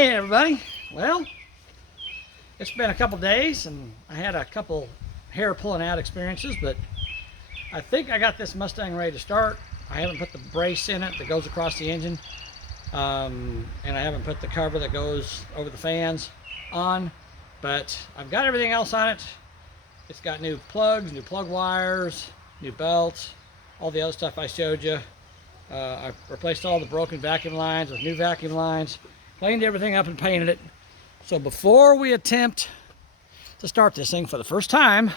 Hey everybody, well, it's been a couple days and I had a couple hair pulling out experiences, but I think I got this Mustang ready to start. I haven't put the brace in it that goes across the engine, and I haven't put the cover that goes over the fans on, but I've got everything else on it. It's got new plugs, new plug wires, new belts, all the other stuff I showed you. I've replaced all the broken vacuum lines with new vacuum lines, cleaned everything up and painted it. So before we attempt to start this thing for the first time,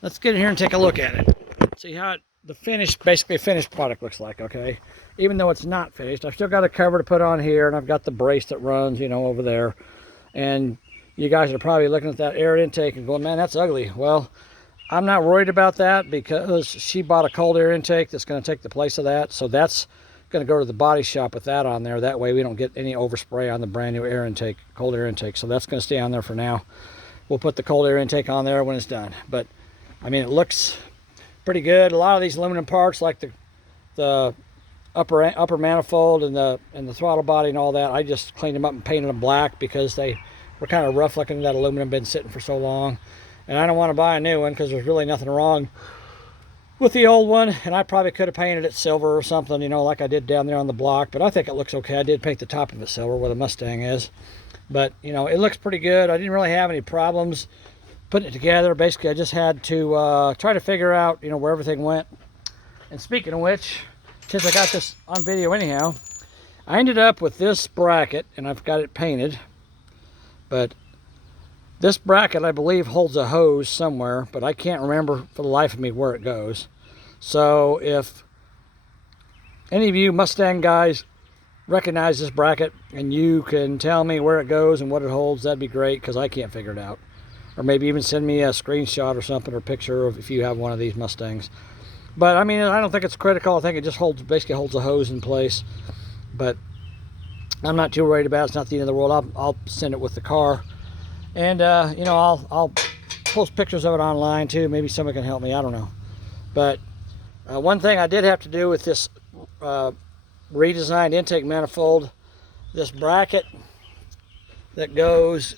let's get in here and take a look at it. See how the finished, basically finished product looks like, okay? Even though it's not finished, I've still got a cover to put on here, and I've got the brace that runs, you know, over there. And you guys are probably looking at that air intake and going, man, that's ugly. Well, I'm not worried about that because she bought a cold air intake that's going to take the place of that. So that's going to go to the body shop with that on there. That way we don't get any overspray on the brand new air intake, cold air intake. So that's going to stay on there for now. We'll put the cold air intake on there when it's done. But I mean, it looks pretty good. A lot of these aluminum parts, like the upper manifold and the throttle body and all that, I just cleaned them up and painted them black because they were kind of rough looking. That aluminum been sitting for so long. And I don't want to buy a new one because there's really nothing wrong with the old one. And I probably could have painted it silver or something, you know, like I did down there on the block. But I think it looks okay. I did paint the top of it silver where the Mustang is. But, you know, it looks pretty good. I didn't really have any problems putting it together. Basically, I just had to try to figure out, you know, where everything went. And speaking of which, since I got this on video anyhow, I ended up with this bracket, and I've got it painted. But this bracket, I believe, holds a hose somewhere, but I can't remember for the life of me where it goes. So if any of you Mustang guys recognize this bracket and you can tell me where it goes and what it holds, that'd be great, because I can't figure it out. Or maybe even send me a screenshot or something, or picture of if you have one of these Mustangs. But I mean, I don't think it's critical. I think it just basically holds a hose in place. But I'm not too worried about it. It's not the end of the world. I'll send it with the car. And, you know, I'll post pictures of it online too. Maybe someone can help me. I don't know. But one thing I did have to do with this redesigned intake manifold, this bracket that goes,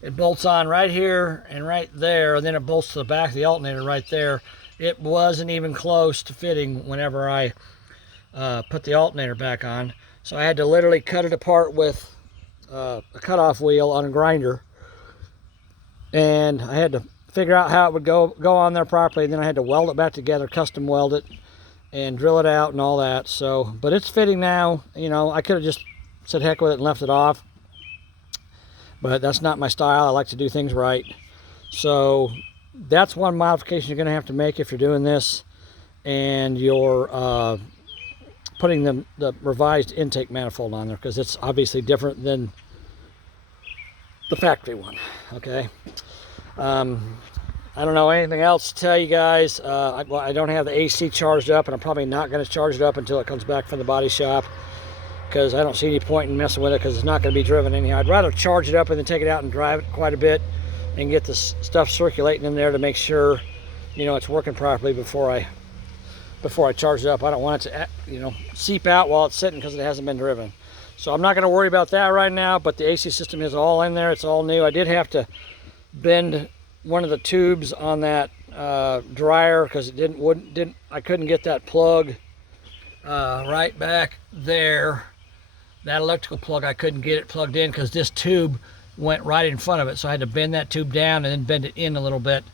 it bolts on right here and right there, and then it bolts to the back of the alternator right there. It wasn't even close to fitting whenever I put the alternator back on. So I had to literally cut it apart with a cutoff wheel on a grinder, and I had to figure out how it would go on there properly, and then I had to weld it back together, custom weld it and drill it out and all that. So, but it's fitting now. You know, I could have just said heck with it and left it off, but that's not my style. I like to do things right. So that's one modification you're going to have to make if you're doing this and you're putting the revised intake manifold on there, because it's obviously different than the factory one. Okay. I don't know anything else to tell you guys. I don't have the AC charged up, and I'm probably not going to charge it up until it comes back from the body shop, because I don't see any point in messing with it, because it's not going to be driven anyhow. I'd rather charge it up and then take it out and drive it quite a bit and get the stuff circulating in there to make sure, you know, it's working properly before I charge it up. I don't want it to, you know, seep out while it's sitting because it hasn't been driven. So I'm not going to worry about that right now, but the AC system is all in there. It's all new. I did have to bend one of the tubes on that dryer because it I couldn't get that plug right back there. That electrical plug, I couldn't get it plugged in because this tube went right in front of it. So I had to bend that tube down and then bend it in a little bit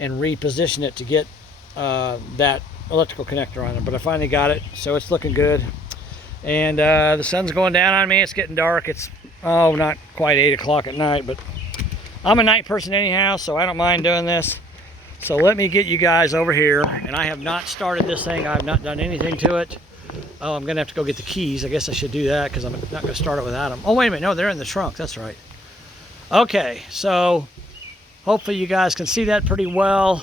and reposition it to get that electrical connector on there. But I finally got it, so it's looking good. And the sun's going down on me. It's getting dark. It's not quite 8 o'clock at night, but I'm a night person anyhow, so I don't mind doing this. So let me get you guys over here. And I have not started this thing. I've not done anything to it. Oh, I'm gonna have to go get the keys. I guess I should do that because I'm not gonna start it without them. Oh, wait a minute. No, they're in the trunk. That's right. Okay, so hopefully you guys can see that pretty well.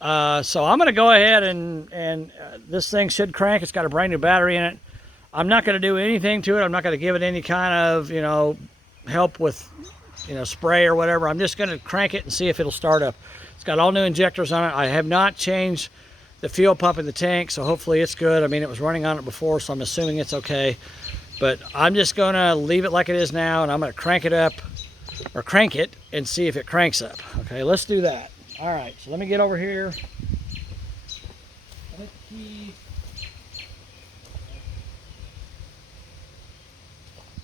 So I'm going to go ahead and this thing should crank. It's got a brand new battery in it. I'm not going to do anything to it. I'm not going to give it any kind of, you know, help with, you know, spray or whatever. I'm just going to crank it and see if it'll start up. It's got all new injectors on it. I have not changed the fuel pump in the tank, so hopefully it's good. I mean, it was running on it before, so I'm assuming it's okay. But I'm just gonna leave it like it is now, and I'm gonna crank it up, or crank it, and see if it cranks up. Okay, let's do that. All right, so let me get over here. I think the key.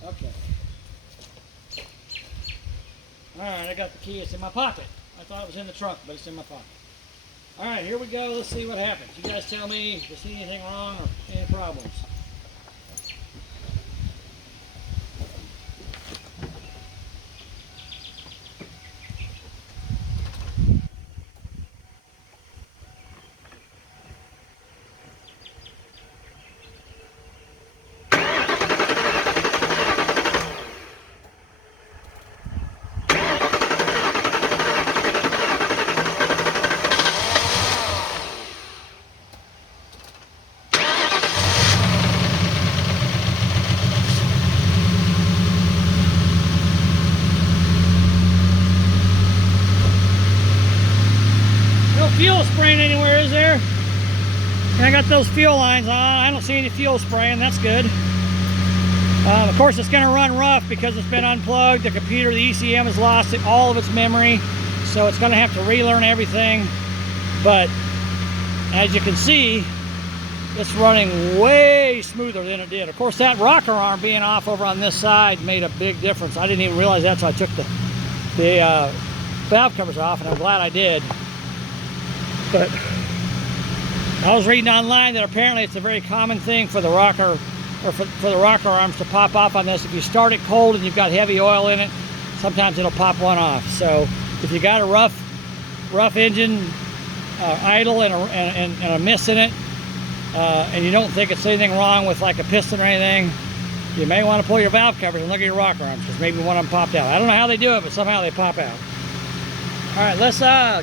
Okay. All right, I got the key. It's in my pocket. I thought it was in the trunk, but it's in my pocket. All right, here we go. Let's see what happens. You guys tell me if you see anything wrong or any problems. Fuel spraying anywhere, is there? And I got those fuel lines on. I don't see any fuel spraying. That's good. Of course, it's going to run rough because it's been unplugged. The computer, the ECM, has lost all of its memory, so it's going to have to relearn everything. But as you can see, it's running way smoother than it did. Of course, that rocker arm being off over on this side made a big difference. I didn't even realize that, so I took the valve covers off, and I'm glad I did. But I was reading online that apparently it's a very common thing for the rocker, or for the rocker arms to pop off on this. If you start it cold and you've got heavy oil in it, sometimes it'll pop one off. So if you got a rough engine, idle and a miss in it, and you don't think it's anything wrong with like a piston or anything, you may want to pull your valve covers and look at your rocker arms, because maybe one of them popped out. I don't know how they do it, but somehow they pop out. All right, let's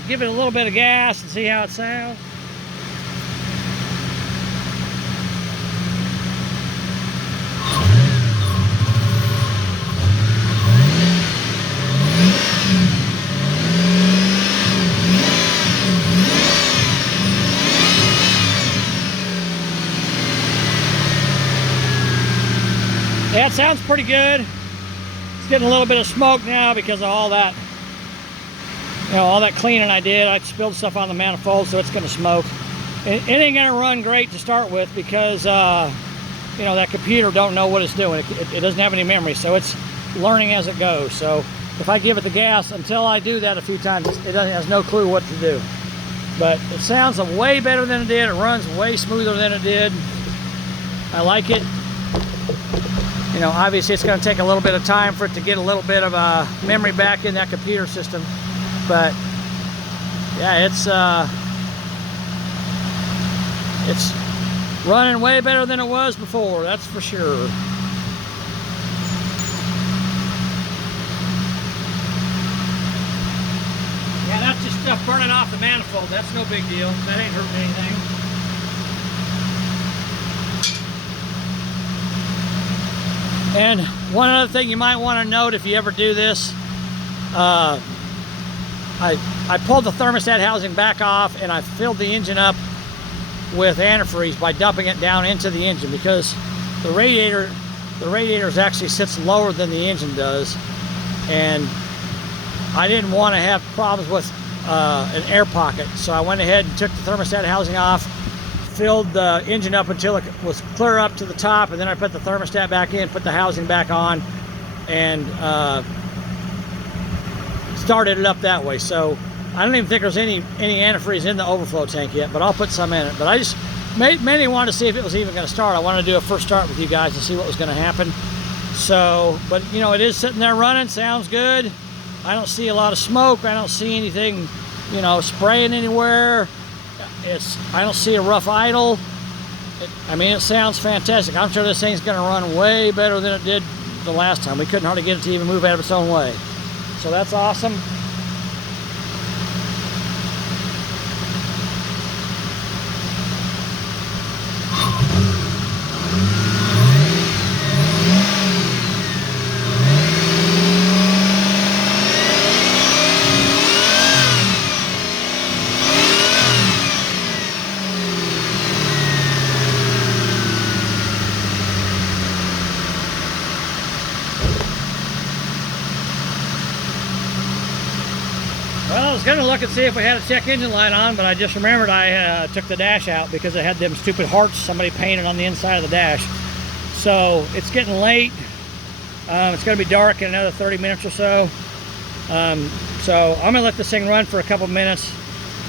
give it a little bit of gas and see how it sounds. Yeah, it sounds pretty good. It's getting a little bit of smoke now because of all that. All that cleaning I did. I spilled stuff on the manifold, so it's going to smoke. It ain't going to run great to start with because, that computer don't know what it's doing. It doesn't have any memory, so it's learning as it goes. So if I give it the gas, until I do that a few times, it has no clue what to do. But it sounds way better than it did. It runs way smoother than it did. I like it. Obviously it's going to take a little bit of time for it to get a little bit of memory back in that computer system. But yeah, it's running way better than it was before, that's for sure. Yeah, that's just stuff burning off the manifold. That's no big deal. That ain't hurting anything. And one other thing you might want to note if you ever do this, I pulled the thermostat housing back off, and I filled the engine up with antifreeze by dumping it down into the engine, because the radiator actually sits lower than the engine does, and I didn't want to have problems with an air pocket. So I went ahead and took the thermostat housing off, filled the engine up until it was clear up to the top, and then I put the thermostat back in, put the housing back on, and started it up that way. So I don't even think there's any antifreeze in the overflow tank yet, but I'll put some in it. But I just mainly wanted to see if it was even going to start. I wanted to do a first start with you guys to see what was going to happen. So, but it is sitting there running, sounds good. I don't see a lot of smoke. I don't see anything, spraying anywhere. I don't see a rough idle. It sounds fantastic. I'm sure this thing's going to run way better than it did the last time. We couldn't hardly get it to even move out of its own way. So that's awesome. was gonna look and see if we had a check engine light on, but I just remembered I took the dash out because it had them stupid hearts somebody painted on the inside of the dash. So it's getting late. It's gonna be dark in another 30 minutes or so. So I'm gonna let this thing run for a couple minutes,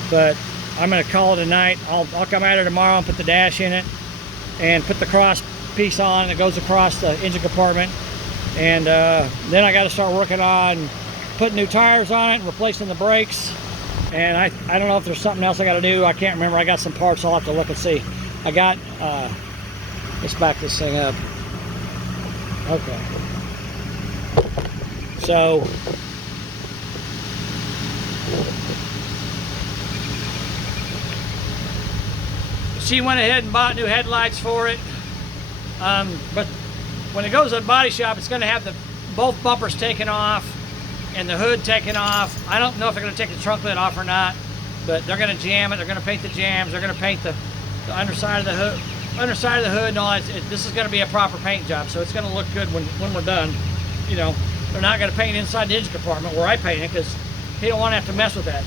but I'm gonna call it a night. I'll come out here tomorrow and put the dash in it and put the cross piece on that goes across the engine compartment. And then I got to start working on putting new tires on it and replacing the brakes. And I don't know if there's something else I got to do. I can't remember. I got some parts. I'll have to look and see. I got, let's back this thing up. Okay. So, she went ahead and bought new headlights for it. But when it goes to the body shop, it's going to have both bumpers taken off and the hood taken off. I don't know if they're going to take the trunk lid off or not, but they're going to jam it. They're going to paint the jams. They're going to paint the underside of the hood, and all that. This is going to be a proper paint job, so it's going to look good when we're done. You know, they're not going to paint inside the engine compartment where I paint it because he don't want to have to mess with that.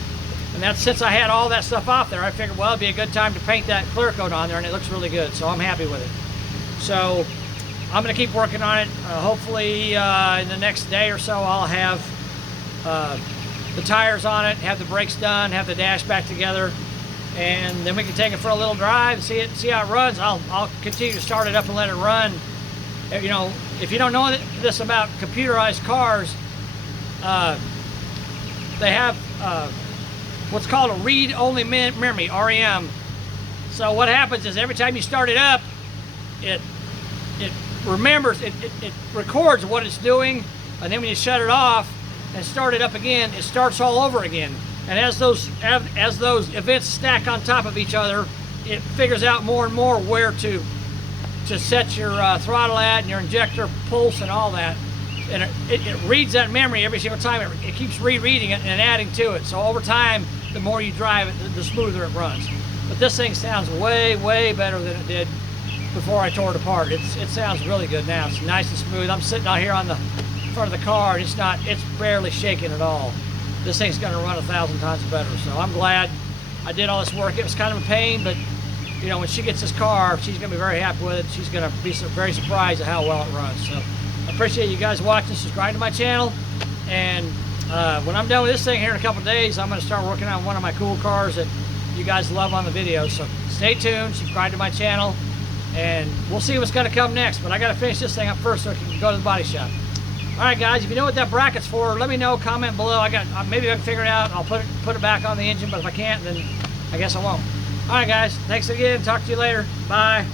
And that's since I had all that stuff off there, I figured, well, it'd be a good time to paint that clear coat on there, and it looks really good, so I'm happy with it. So I'm going to keep working on it. Hopefully in the next day or so I'll have the tires on it, have the brakes done, have the dash back together, and then we can take it for a little drive, see how it runs. I'll continue to start it up and let it run. You know, if you don't know this about computerized cars, they have what's called a read-only memory, REM. So what happens is every time you start it up, it remembers, it records what it's doing, and then when you shut it off and start it up again, it starts all over again. And as those events stack on top of each other, it figures out more and more where to set your throttle at and your injector pulse and all that. And it reads that memory every single time. It keeps rereading it and adding to it. So over time, the more you drive it, the smoother it runs. But this thing sounds way, way better than it did before I tore it apart. It sounds really good now. It's nice and smooth. I'm sitting out here on the front of the car, and it's barely shaking at all. This thing's gonna run 1,000 times better. So I'm glad I did all this work. It was kind of a pain, but you know, when she gets this car, she's gonna be very happy with it. She's gonna be very surprised at how well it runs. So I appreciate you guys watching. Subscribe to my channel, and when I'm done with this thing here in a couple of days, I'm gonna start working on one of my cool cars that you guys love on the videos. So stay tuned, subscribe to my channel, and we'll see what's gonna come next. But I gotta finish this thing up first so I can go to the body shop. All right, guys, if you know what that bracket's for, let me know, comment below. Maybe I can figure it out. I'll put it back on the engine, but if I can't, then I guess I won't. All right, guys, thanks again. Talk to you later. Bye.